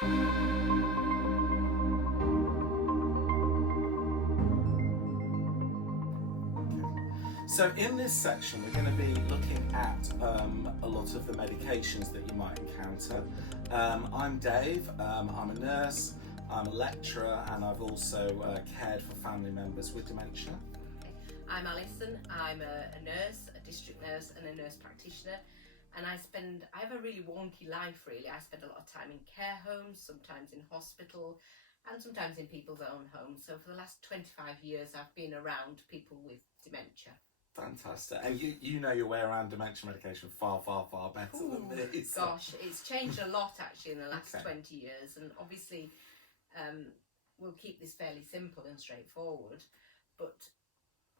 So in this section, we're going to be looking at a lot of the medications that you might encounter. I'm Dave, I'm a nurse, I'm a lecturer, and I've also cared for family members with dementia. I'm Alison, I'm a nurse, a district nurse and a nurse practitioner, and I have a really wonky life really. I spend a lot of time in care homes, sometimes in hospital, and sometimes in people's own homes. So for the last 25 years I've been around people with dementia. Fantastic. And you know your way around dementia medication far better than me. So. Gosh, it's changed a lot actually in the last 20 years, and obviously we'll keep this fairly simple and straightforward, but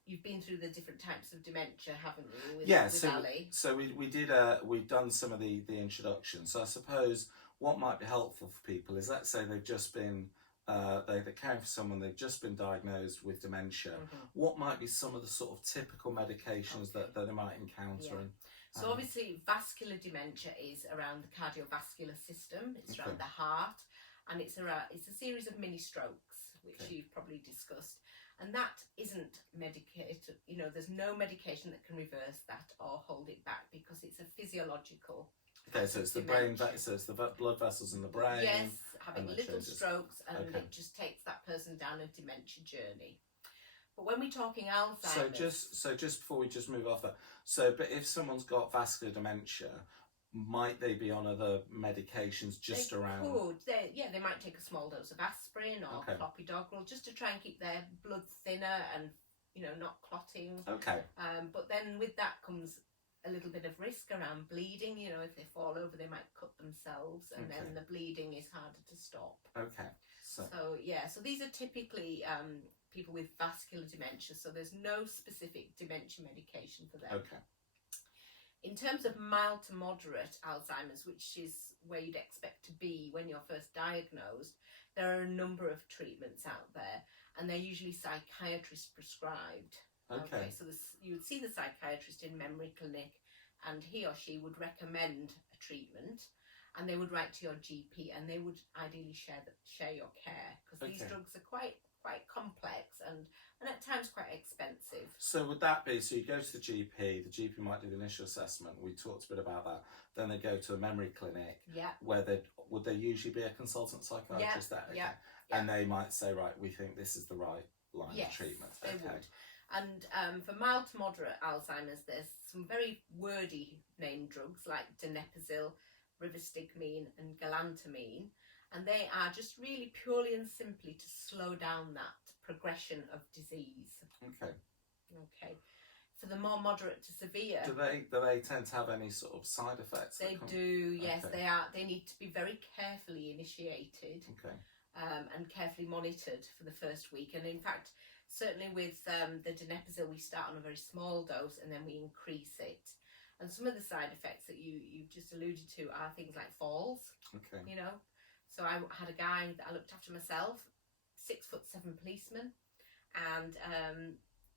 you've been through the different types of dementia, haven't you, with Ali? So we've done some of the introduction. So I suppose what might be helpful for people is, let's say they've just been they're caring for someone, they've just been diagnosed with dementia. What might be some of the sort of typical medications that they might encounter? So obviously vascular dementia is around the cardiovascular system, it's around the heart, and it's a series of mini strokes, which you've probably discussed, and that isn't medicated. You know, there's no medication that can reverse that or hold it back, because it's a physiological. Okay, so it's the brain, so it's the blood vessels in the brain. Yes, having little strokes, and it just takes that person down a dementia journey. But when we're talking Alzheimer's... So just before we just move off that, but if someone's got vascular dementia, might they be on other medications just around? They might take a small dose of aspirin or clopidogrel just to try and keep their blood thinner and, you know, not clotting. But then with that comes a little bit of risk around bleeding. You know, if they fall over, they might cut themselves, and then the bleeding is harder to stop. So these are typically people with vascular dementia, so there's no specific dementia medication for them. In terms of mild to moderate Alzheimer's, which is where you'd expect to be when you're first diagnosed, there are a number of treatments out there, and they're usually psychiatrist prescribed. So you would see the psychiatrist in memory clinic, and he or she would recommend a treatment, and they would write to your GP, and they would ideally share your care, because these drugs are quite complex and at times quite expensive. So would that be, so you go to the GP might do the initial assessment, we talked a bit about that, then they go to a memory clinic, where would there usually be a consultant psychiatrist there? And they might say, right, we think this is the right line of treatment. They would. And for mild to moderate Alzheimer's, there's some very wordy named drugs like donepezil, rivastigmine and galantamine, and they are just really purely and simply to slow down that progression of disease. For the more moderate to severe, do they tend to have any sort of side effects? They do, yes. They need to be very carefully initiated and carefully monitored for the first week. And in fact, certainly with the donepezil, we start on a very small dose and then we increase it. And some of the side effects that you've just alluded to are things like falls. You know, so I had a guy that I looked after myself, 6'7" policeman, and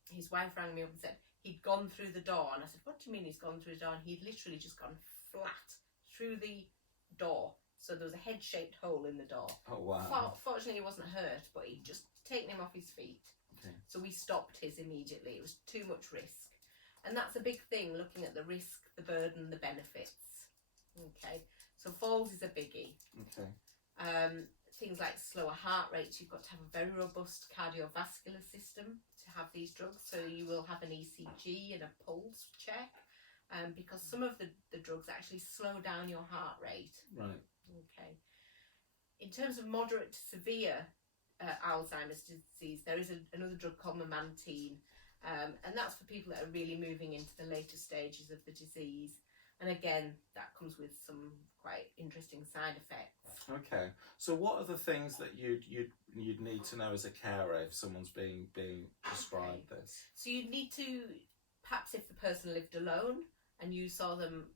his wife rang me up and said he'd gone through the door, and I said, what do you mean he's gone through the door? And he'd literally just gone flat through the door, so there was a head-shaped hole in the door. Fortunately he wasn't hurt, but he'd just taken him off his feet. So we stopped his immediately. It was too much risk, and that's a big thing, looking at the risk, the burden, the benefits. So falls is a biggie. Things like slower heart rates, you've got to have a very robust cardiovascular system to have these drugs, so you will have an ECG and a pulse check, because some of the drugs actually slow down your heart rate. In terms of moderate to severe Alzheimer's disease, there is another drug called memantine, and that's for people that are really moving into the later stages of the disease. And again, that comes with some quite interesting side effects. So what are the things that you'd need to know as a carer if someone's being prescribed this? So you'd need to, perhaps if the person lived alone and you saw them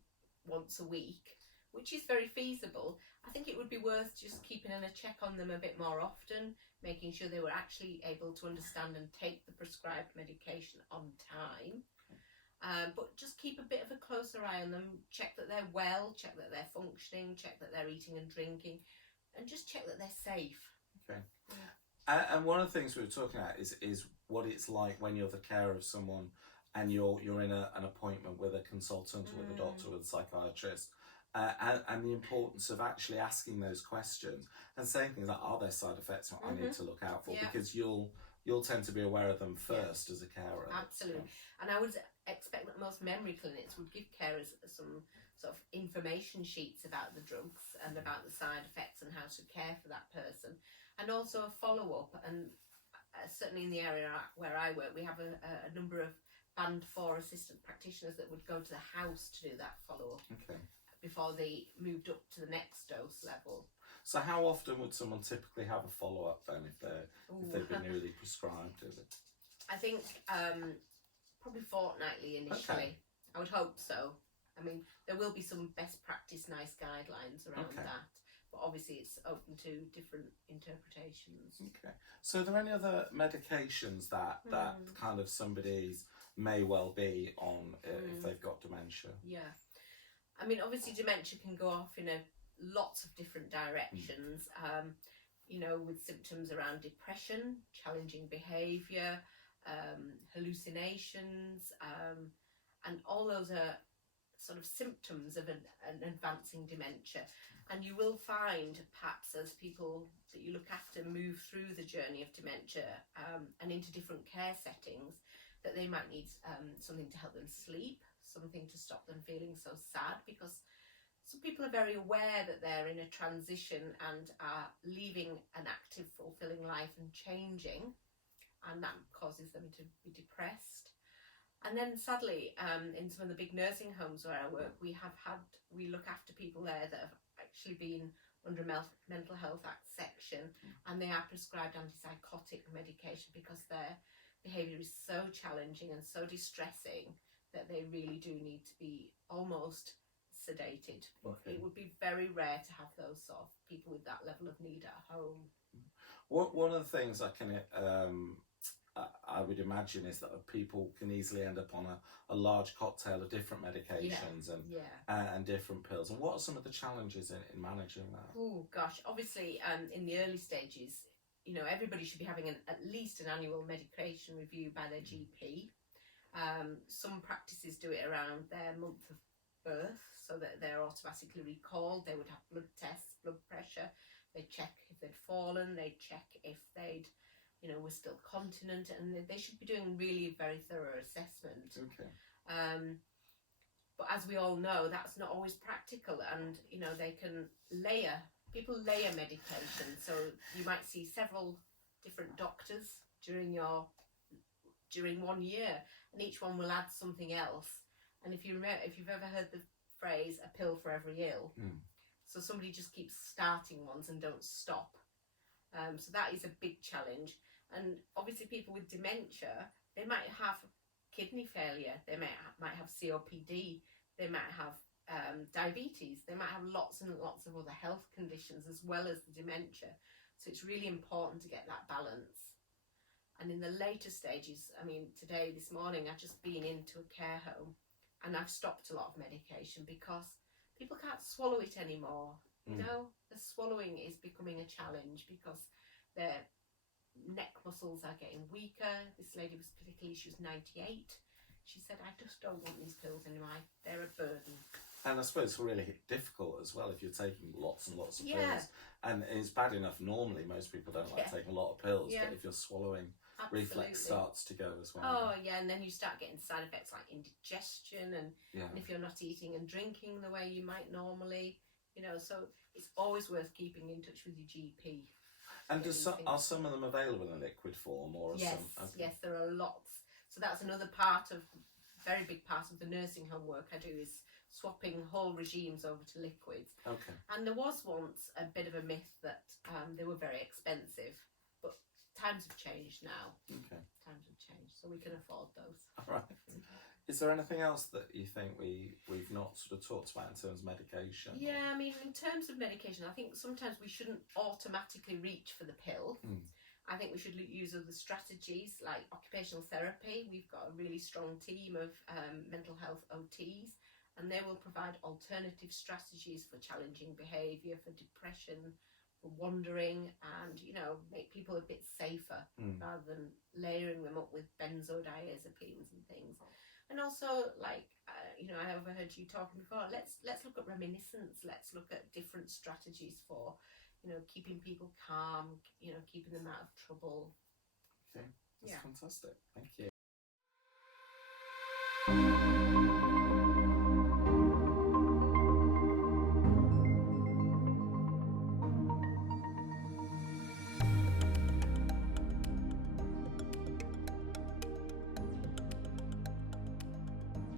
once a week, which is very feasible, I think it would be worth just keeping a check on them a bit more often, making sure they were actually able to understand and take the prescribed medication on time. But just keep a bit of a closer eye on them, check that they're well, check that they're functioning, check that they're eating and drinking, just check that they're safe. Okay. And one of the things we were talking about is what it's like when you're the carer of someone and you're in an appointment with a consultant or with a doctor or with a psychiatrist, and the importance of actually asking those questions and saying things like, are there side effects I need to look out for? Because you'll tend to be aware of them first as a carer. Absolutely. And I would expect that most memory clinics would give carers some sort of information sheets about the drugs and about the side effects and how to care for that person, and also a follow-up. And certainly in the area where I work, we have a number of Band 4 assistant practitioners that would go to the house to do that follow-up before they moved up to the next dose level. So how often would someone typically have a follow-up then if they've been newly prescribed? Is it? I think probably fortnightly initially. I would hope so. I mean, there will be some best practice NICE guidelines around that, but obviously it's open to different interpretations. Okay. So are there any other medications that kind of somebody's may well be on if they've got dementia? Yeah. I mean, obviously dementia can go off in lots of different directions, you know, with symptoms around depression, challenging behaviour, hallucinations, and all those are sort of symptoms of an advancing dementia. And you will find, perhaps as people that you look after move through the journey of dementia and into different care settings, that they might need something to help them sleep, something to stop them feeling so sad, because some people are very aware that they're in a transition and are leaving an active, fulfilling life and changing, and that causes them to be depressed. And then sadly, in some of the big nursing homes where I work, we look after people there that have actually been under Mental Health Act section, and they are prescribed antipsychotic medication because their behaviour is so challenging and so distressing that they really do need to be almost sedated. But it would be very rare to have those sort of people with that level of need at home. One of the things I would imagine is that people can easily end up on a large cocktail of different medications and different pills. And what are some of the challenges in managing that? Oh gosh, obviously in the early stages, you know, everybody should be having at least an annual medication review by their GP. Some practices do it around their month of birth so that they're automatically recalled. They would have blood tests, blood pressure. They'd check if they'd fallen. They'd check if they'd, you know, were still continent, and they should be doing really very thorough assessment. But as we all know, that's not always practical, and you know, people layer medication, so you might see several different doctors during 1 year, and each one will add something else. And if you've ever heard the phrase "a pill for every ill," so somebody just keeps starting ones and don't stop. So that is a big challenge. And obviously people with dementia, they might have kidney failure, they might have COPD, they might have diabetes, they might have lots and lots of other health conditions as well as the dementia. So it's really important to get that balance. And in the later stages, I mean, this morning, I've just been into a care home and I've stopped a lot of medication because people can't swallow it anymore. You know, the swallowing is becoming a challenge because their neck muscles are getting weaker. This lady she was 98. She said, I just don't want these pills anymore. They're a burden. And I suppose it's really difficult as well if you're taking lots and lots of pills. And it's bad enough normally, most people don't like taking a lot of pills, but if you're swallowing, reflex starts to go as well. Oh yeah, and then you start getting side effects like indigestion and if you're not eating and drinking the way you might normally, you know, so it's always worth keeping in touch with your GP. And are some of them available in liquid form, or yes, yes, there are lots. So that's another very big part of the nursing home work I do is swapping whole regimes over to liquids. And there was once a bit of a myth that they were very expensive, but times have changed now. Times have changed, so we can afford those. All right. Is there anything else that you think we've not sort of talked about in terms of medication? Yeah, I mean, in terms of medication, I think sometimes we shouldn't automatically reach for the pill. I think we should use other strategies like occupational therapy. We've got a really strong team of mental health OTs, and they will provide alternative strategies for challenging behaviour, for depression, wandering, and make people a bit safer rather than layering them up with benzodiazepines and things. And also, like I overheard you talking before. Let's look at reminiscence. Let's look at different strategies for keeping people calm. Keeping them out of trouble. Okay, that's fantastic. Thank you.